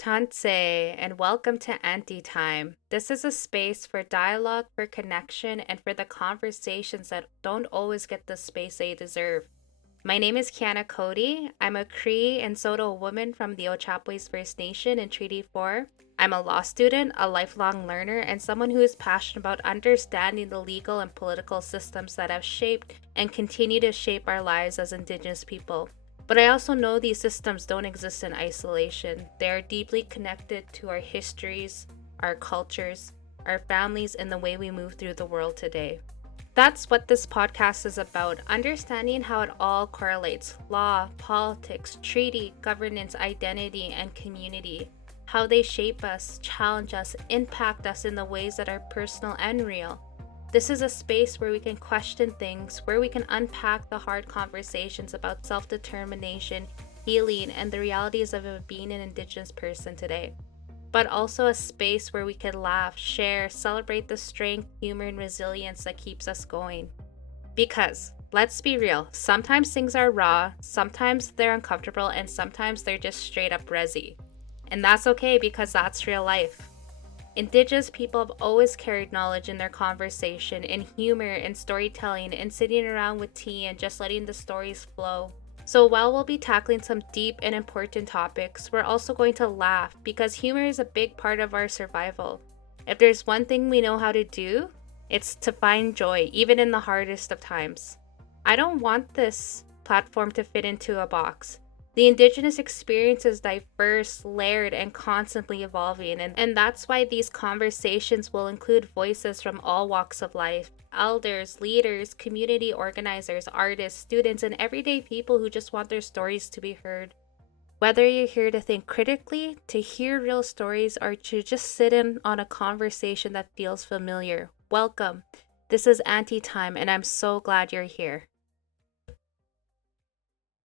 Tānsi, and welcome to AunTea Time. This is a space for dialogue, for connection, and for the conversations that don't always get the space they deserve. My name is Kiauna Cote. I'm a Cree and Saulteaux woman from the Ochapowace First Nation in Treaty 4. I'm a law student, a lifelong learner, and someone who is passionate about understanding the legal and political systems that have shaped and continue to shape our lives as Indigenous people. But I also know these systems don't exist in isolation. They are deeply connected to our histories, our cultures, our families, and the way we move through the world today. That's what this podcast is about, understanding how it all correlates: law, politics, treaty, governance, identity, and community. How they shape us, challenge us, impact us in the ways that are personal and real. This is a space where we can question things, where we can unpack the hard conversations about self-determination, healing, and the realities of being an Indigenous person today. But also a space where we can laugh, share, celebrate the strength, humor, and resilience that keeps us going. Because, let's be real, sometimes things are raw, sometimes they're uncomfortable, and sometimes they're just straight up resi. And that's okay because that's real life. Indigenous people have always carried knowledge in their conversation, in humor, in storytelling, in sitting around with tea and just letting the stories flow. So while we'll be tackling some deep and important topics, we're also going to laugh because humor is a big part of our survival. If there's one thing we know how to do, it's to find joy, even in the hardest of times. I don't want this platform to fit into a box. The Indigenous experience is diverse, layered, and constantly evolving, and that's why these conversations will include voices from all walks of life: elders, leaders, community organizers, artists, students, and everyday people who just want their stories to be heard. Whether you're here to think critically, to hear real stories, or to just sit in on a conversation that feels familiar, welcome. This is AunTea Time, and I'm so glad you're here.